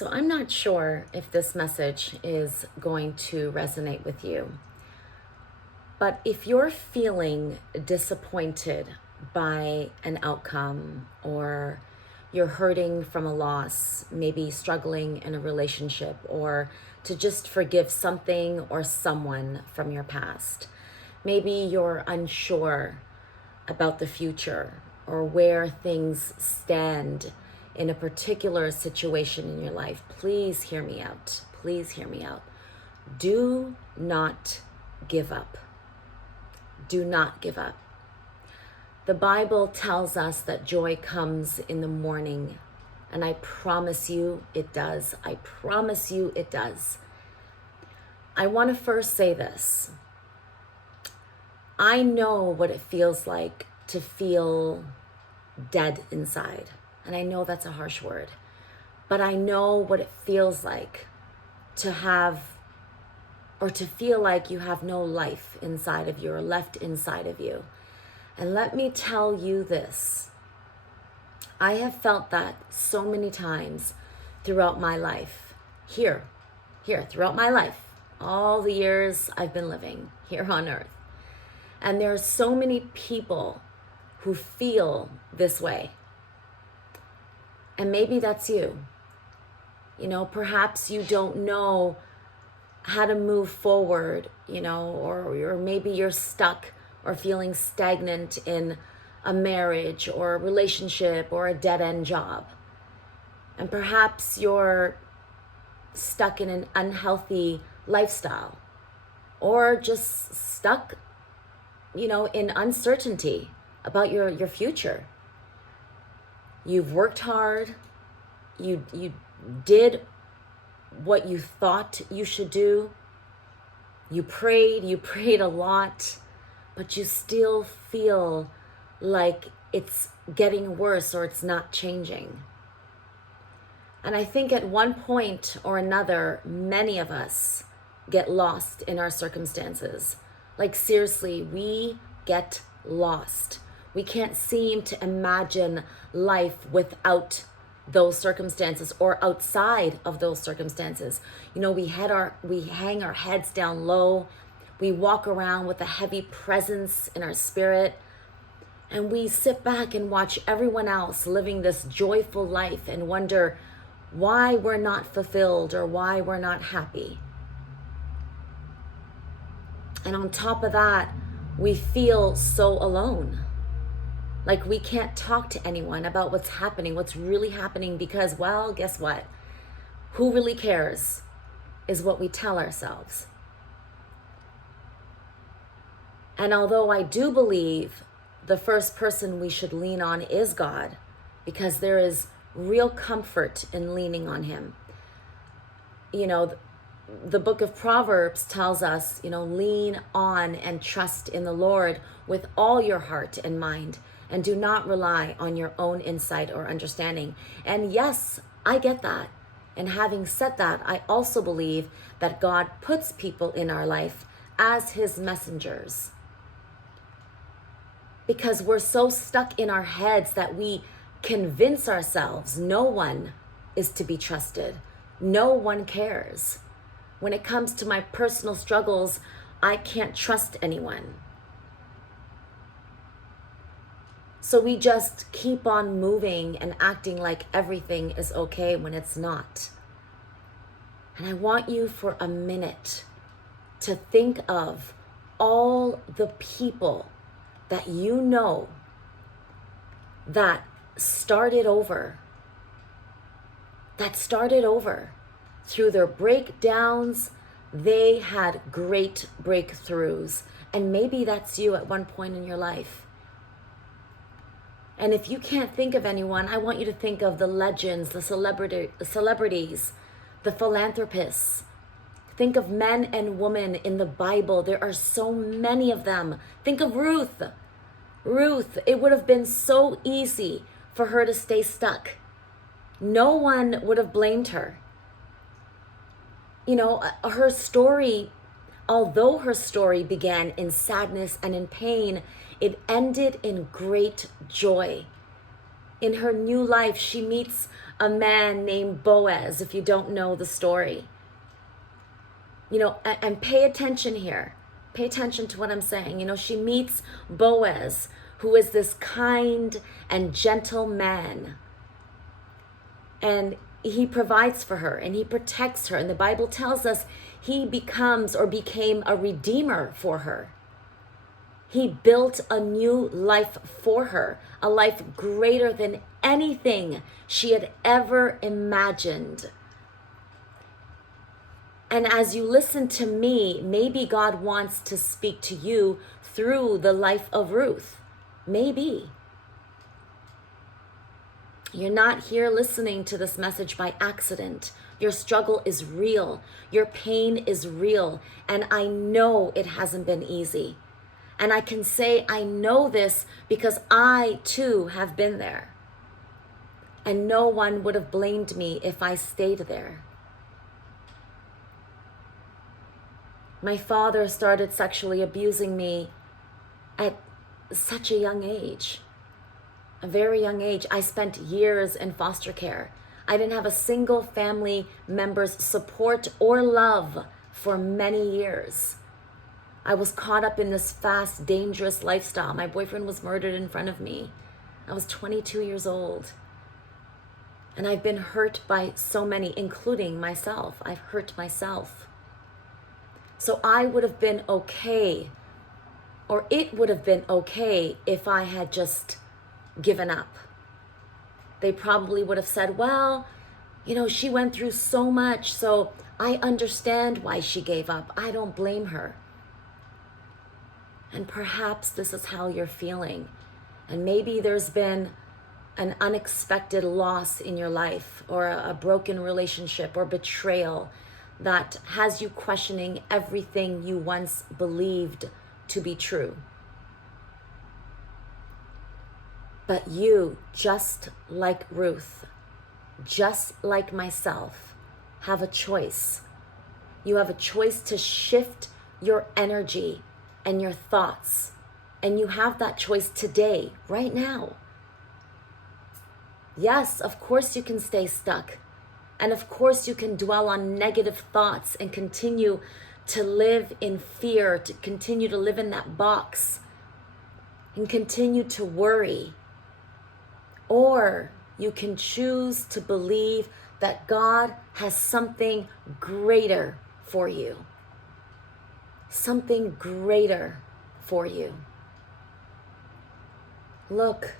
So I'm not sure if this message is going to resonate with you, but if you're feeling disappointed by an outcome, or you're hurting from a loss, maybe struggling in a relationship, or to just forgive something or someone from your past, maybe you're unsure about the future or where things stand in a particular situation in your life, please hear me out. Please hear me out. Do not give up. Do not give up. The Bible tells us that joy comes in the morning, and I promise you it does. I promise you it does. I want to first say this. I know what it feels like to feel dead inside. And I know that's a harsh word, but I know what it feels like to have, or to feel like you have no life inside of you or left inside of you. And let me tell you this. I have felt that so many times throughout my life, here, throughout my life, all the years I've been living here on earth. And there are so many people who feel this way. And maybe that's you. Perhaps you don't know how to move forward, or maybe you're stuck or feeling stagnant in a marriage or a relationship or a dead-end job. And perhaps you're stuck in an unhealthy lifestyle, or just stuck, in uncertainty about your future. You've worked hard. You did what you thought you should do. You prayed a lot, but you still feel like it's getting worse or it's not changing. And I think at one point or another, many of us get lost in our circumstances. Like seriously, we get lost. We can't seem to imagine life without those circumstances or outside of those circumstances. We hang our heads down low. We walk around with a heavy presence in our spirit. And we sit back and watch everyone else living this joyful life and wonder why we're not fulfilled or why we're not happy. And on top of that, we feel so alone. Like we can't talk to anyone about what's happening, what's really happening, because, well, guess what? Who really cares is what we tell ourselves. And although I do believe the first person we should lean on is God, because there is real comfort in leaning on Him. The book of Proverbs tells us, lean on and trust in the Lord with all your heart and mind, and do not rely on your own insight or understanding. And yes, I get that. And having said that, I also believe that God puts people in our life as His messengers. Because we're so stuck in our heads that we convince ourselves no one is to be trusted. No one cares. When it comes to my personal struggles, I can't trust anyone. So we just keep on moving and acting like everything is okay when it's not. And I want you for a minute to think of all the people that you know that started over through their breakdowns. They had great breakthroughs, and maybe that's you at one point in your life. And if you can't think of anyone, I want you to think of the legends, the celebrities, the philanthropists. Think of men and women in the Bible. There are so many of them. Think of Ruth. It would have been so easy for her to stay stuck. No one would have blamed her. Her story, although her story began in sadness and in pain, it ended in great joy. In her new life, she meets a man named Boaz, if you don't know the story. And pay attention here. Pay attention to what I'm saying. She meets Boaz, who is this kind and gentle man. And he provides for her and he protects her. And the Bible tells us he became a redeemer for her. He built a new life for her, a life greater than anything she had ever imagined. And as you listen to me, maybe God wants to speak to you through the life of Ruth. Maybe. You're not here listening to this message by accident. Your struggle is real. Your pain is real. And I know it hasn't been easy. And I can say I know this because I too have been there. And no one would have blamed me if I stayed there. My father started sexually abusing me at such a young age, a very young age. I spent years in foster care. I didn't have a single family member's support or love for many years. I was caught up in this fast, dangerous lifestyle. My boyfriend was murdered in front of me. I was 22 years old. And I've been hurt by so many, including myself. I've hurt myself. So I would have been okay, or it would have been okay if I had just given up. They probably would have said, well, she went through so much, so I understand why she gave up. I don't blame her. And perhaps this is how you're feeling. And maybe there's been an unexpected loss in your life, or a broken relationship, or betrayal that has you questioning everything you once believed to be true. But you, just like Ruth, just like myself, have a choice. You have a choice to shift your energy and your thoughts. And you have that choice today, right now. Yes, of course you can stay stuck. And of course you can dwell on negative thoughts and continue to live in fear, to continue to live in that box and continue to worry. Or you can choose to believe that God has something greater for you. Something greater for you. Look,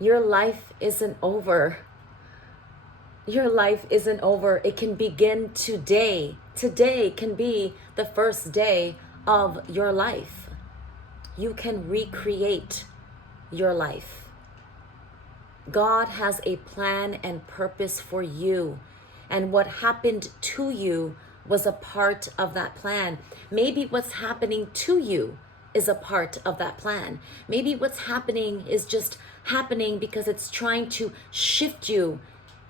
your life isn't over. Your life isn't over. It can begin today. Today can be the first day of your life. You can recreate your life. God has a plan and purpose for you. And what happened to you was a part of that plan. Maybe what's happening to you is a part of that plan. Maybe what's happening is just happening because it's trying to shift you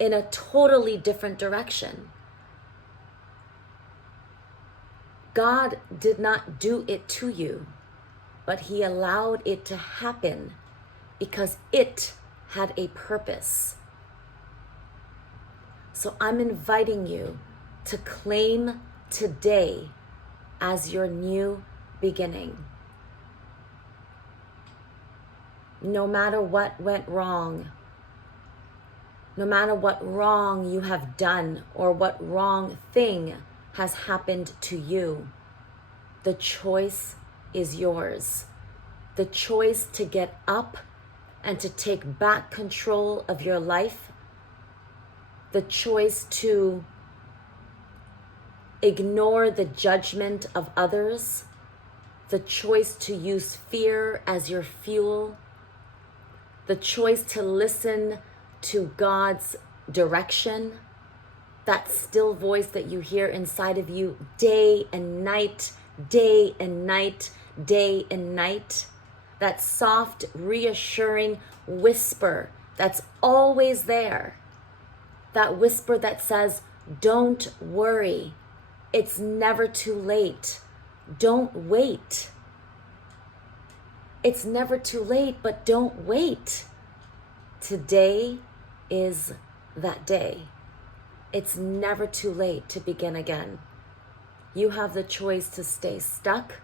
in a totally different direction. God did not do it to you, but He allowed it to happen because it had a purpose. So I'm inviting you to claim today as your new beginning. No matter what went wrong, no matter what wrong you have done or what wrong thing has happened to you, the choice is yours. The choice to get up and to take back control of your life. The choice to ignore the judgment of others. The choice to use fear as your fuel. The choice to listen to God's direction, that still voice that you hear inside of you day and night, day and night, day and night, that soft, reassuring whisper that's always there, that whisper that says, don't worry, it's never too late, don't wait. It's never too late, but don't wait. Today is that day. It's never too late to begin again. You have the choice to stay stuck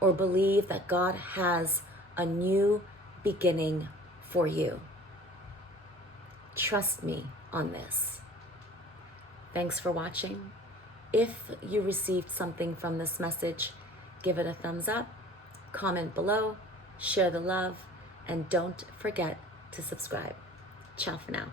or believe that God has a new beginning for you. Trust me on this. Thanks for watching. If you received something from this message, give it a thumbs up, comment below, share the love, and don't forget to subscribe. Ciao for now.